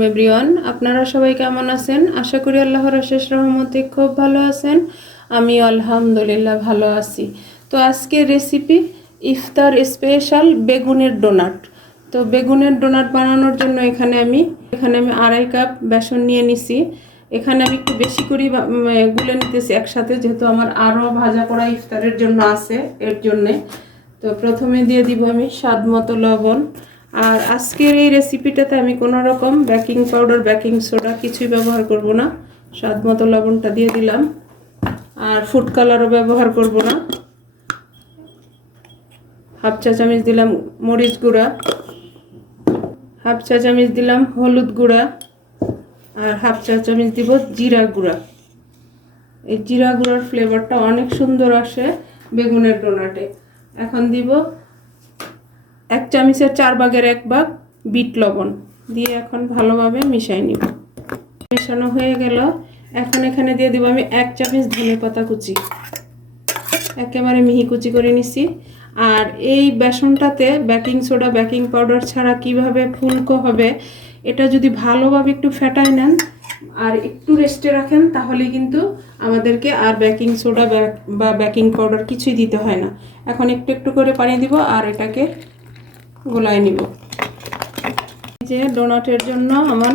আলাইকুম এভরিওয়ান, আপনারা সবাই কেমন আছেন? আশা করি আল্লাহর অশেষ রহমতে খুব ভালো আছেন। আমি আলহামদুলিল্লাহ ভালো আছি। তো আজকের রেসিপি ইফতার স্পেশাল বেগুনের ডোনাট। তো বেগুনের ডোনাট বানানোর জন্য এখানে আমি 2.5 কাপ বেসন নিয়ে নিছি। এখানে আমি একটু বেশি করে গুলে নিতেছি একসাথে, যেহেতু আমার আরও ভাজা করা ইফতারের জন্য আছে, এর জন্যে। তো প্রথমে দিয়ে দিব আমি স্বাদ মতো লবণ। আর আজকের এই রেসিপিটাতে আমি কোনো রকম বেকিং পাউডার, বেকিং সোডা কিছুই ব্যবহার করব না। স্বাদ মতো লবণটা দিয়ে দিলাম। আর ফুড কালারও ব্যবহার করব না। হাফ চা চামচ দিলাম মরিচ গুঁড়া, হাফ চা চামচ দিলাম হলুদ গুঁড়া, আর হাফ চা চামচ দিব জিরা গুঁড়া। এই জিরা গুঁড়ার ফ্লেভারটা অনেক সুন্দর আসে বেগুনের ডোনাটে। এখন দিব 1 চামচের 4/1 ভাগ বিট লবণ দিয়ে এখন ভালোভাবে মিশাই নিব। মেশানো হয়ে গেল। এখন এখানে দিয়ে দিব আমি 1 চামচ ধনেপাতা কুচি, একেবারে মিহি কুচি করে নিছি। আর এই বেসনটাতে বেকিং সোডা, বেকিং পাউডার ছাড়া কিভাবে ফুলকো হবে, এটা যদি ভালোভাবে একটু ফেটাই নেন আর একটু রেস্টে রাখেন, তাহলে কিন্তু আমাদেরকে আর বেকিং সোডা বা বেকিং পাউডার কিছুই দিতে হয় না। এখন একটু একটু করে পানি দিব আর এটাকে গোলাই নিব। যে ডোনাটের জন্য আমার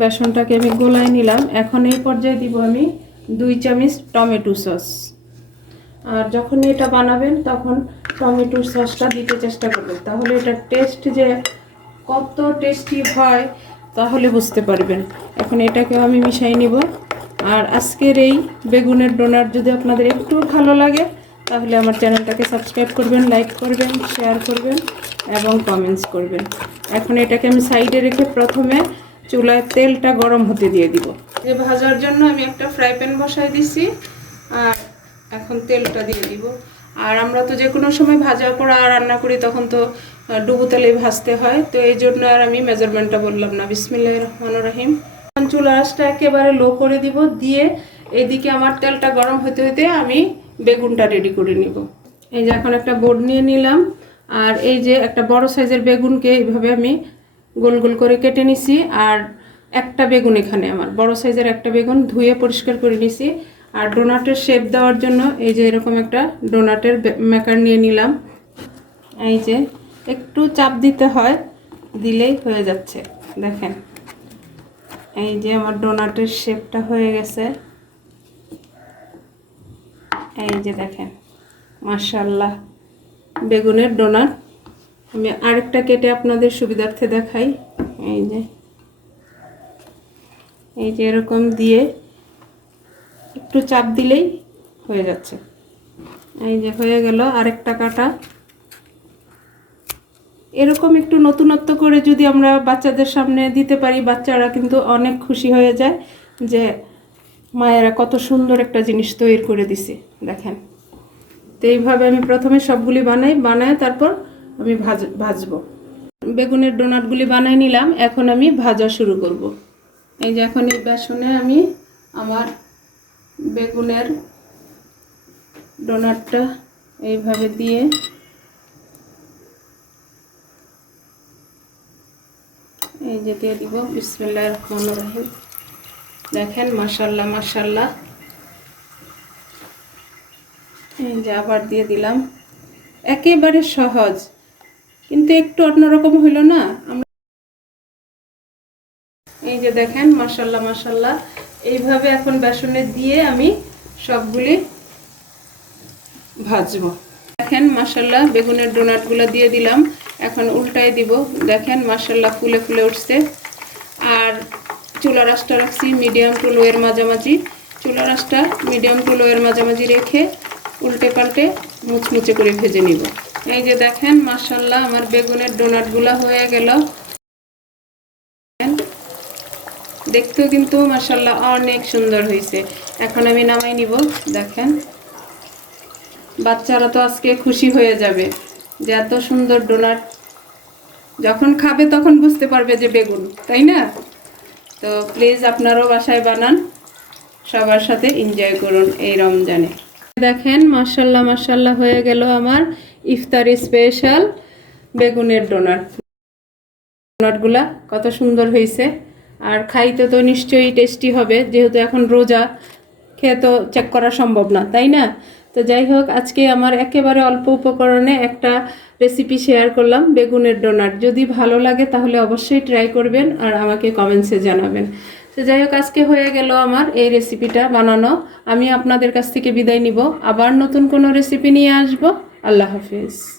বেসনটাকে আমি গোলাই নিলাম। এখন এই পর্যায়ে দিব আমি 2 চামচ টমেটো সস। আর যখন এটা বানাবেন তখন টমেটো সসটা দিতে চেষ্টা করবেন, তাহলে এটার টেস্ট যে কত টেস্টি হয় তাহলে বুঝতে পারবেন। এখন এটাকেও আমি মিশাই নিব। আর আজকের এই বেগুনের ডোনাট যদি আপনাদের একটু ভালো লাগে তাহলে আমার চ্যানেলটাকে সাবস্ক্রাইব করবেন, লাইক করবেন, শেয়ার করবেন এবং কমেন্টস করবেন। এখন এটাকে আমি সাইডে রেখে প্রথমে চুলায় তেলটা গরম হতে দিয়ে দিব। যে ভাজার জন্য আমি একটা ফ্রাই প্যান বসাই দিছি আর এখন তেলটা দিয়ে দিব। আর আমরা তো যে কোনো সময় ভাজা পোড়া রান্না করি তখন তো ডুবো তেলেই ভাজতে হয়, তো এই জন্য আর আমি মেজারমেন্টটা বললাম না। বিসমিল্লাহির রহমানির রহিম। চুলার আঁচটা একেবারে লো করে দিব, দিয়ে এদিকে আমার তেলটা গরম হতে হতে আমি বেগুনটা রেডি করে নিব। এই যে এখন একটা বোর্ড নিয়ে নিলাম। আর এই যে একটা বড় সাইজের বেগুনকে এইভাবে আমি গোল গোল করে কেটে নিছি। আর একটা বেগুন, এখানে আমার বড় সাইজের একটা বেগুন ধুয়ে পরিষ্কার করে নিছি। আর ডোনাটের শেপ দেওয়ার জন্য এই যে এরকম একটা ডোনাটের মেকার নিয়ে নিলাম। এই যে একটু চাপ দিতে হয়, দিলেই হয়ে যাচ্ছে। দেখেন এই যে আমার ডোনাটের শেপটা হয়ে গেছে। এই যে দেখেন, মাশাআল্লাহ বেগুনের ডোনাট। আমি আরেকটা কেটে আপনাদের সুবিধার্থে দেখাই। এই যে এরকম দিয়ে একটু চাপ দিলেই হয়ে যাচ্ছে। এই যে হয়ে গেল আরেকটা কাটা। এরকম একটু নতুনত্ব করে যদি আমরা বাচ্চাদের সামনে দিতে পারি, বাচ্চারা কিন্তু অনেক খুশি হয়ে যায় যে মায়েরা কত সুন্দর একটা জিনিস তৈরি করে দিছে। দেখেন, তো এইভাবে আমি প্রথমে সবগুলি বানাই তারপর আমি ভাজবো। বেগুনের ডোনাটগুলি বানাই নিলাম, এখন আমি ভাজা শুরু করব। এই যে এখন এই বেসনে আমি আমার বেগুনের ডোনাটটা এইভাবে দিয়ে এই যে দিয়ে দিব। বিসমিল্লাহির রহমানির রহিম। দেখেন মাশাআল্লাহ মাশাআল্লাহ। এই যে আবার দিয়ে দিলাম। একেবারে সহজ, কিন্তু একটু অন্যরকম হইল না। এই যে দেখেন মাশাআল্লাহ মাশাআল্লাহ। এইভাবে এখন বেসনে দিয়ে আমি সবগুলি ভাজবো। দেখেন মাশাআল্লাহ বেগুনের ডোনাটগুলো দিয়ে দিলাম। এখন উল্টাই দিব। দেখেন মাশাআল্লাহ ফুলে ফুলে উঠছে। আর চুলার আঁচটা রাখছি মিডিয়াম টু লোয়ের মাঝামাঝি। চুলার আঁচটা মিডিয়াম টু লোয়ের মাঝামাঝি রেখে উল্টে পাল্টে মুচমুচে করে ভেজে নিব। এই যে দেখেন মাশাআল্লাহ আমার বেগুনের ডোনাটগুলো হয়ে গেল। দেখতেও কিন্তু মাশাআল্লাহ অনেক সুন্দর হয়েছে। এখন আমি নামাই নিব। দেখেন বাচ্চারা তো আজকে খুশি হয়ে যাবে যে এত সুন্দর ডোনাট। যখন খাবে তখন বুঝতে পারবে যে বেগুন, তাই না? তো প্লিজ আপনারাও বাসায় বানান, সবার সাথে এনজয় করুন এই রমজানে। দেখেন মাশাআল্লাহ মাশাআল্লাহ হয়ে গেল আমার ইফতারি স্পেশাল বেগুনের ডোনাটগুলা কত সুন্দর হয়েছে। আর খাইতে তো নিশ্চয়ই টেস্টি হবে, যেহেতু এখন রোজা, খেয়ে তো চেক করা সম্ভব না, তাই না? তো যাই হোক, আজকে আমার একেবারে অল্প উপকরণে একটা রেসিপি শেয়ার করলাম, বেগুনের ডোনাট। যদি ভালো লাগে তাহলে অবশ্যই ট্রাই করবেন আর আমাকে কমেন্টসে জানাবেন। তো যাই হোক, আজকে হয়ে গেল আমার এই রেসিপিটা বানানো। আমি আপনাদের কাছ থেকে বিদায় নিব, আবার নতুন কোনো রেসিপি নিয়ে আসব। আল্লাহ হাফিজ।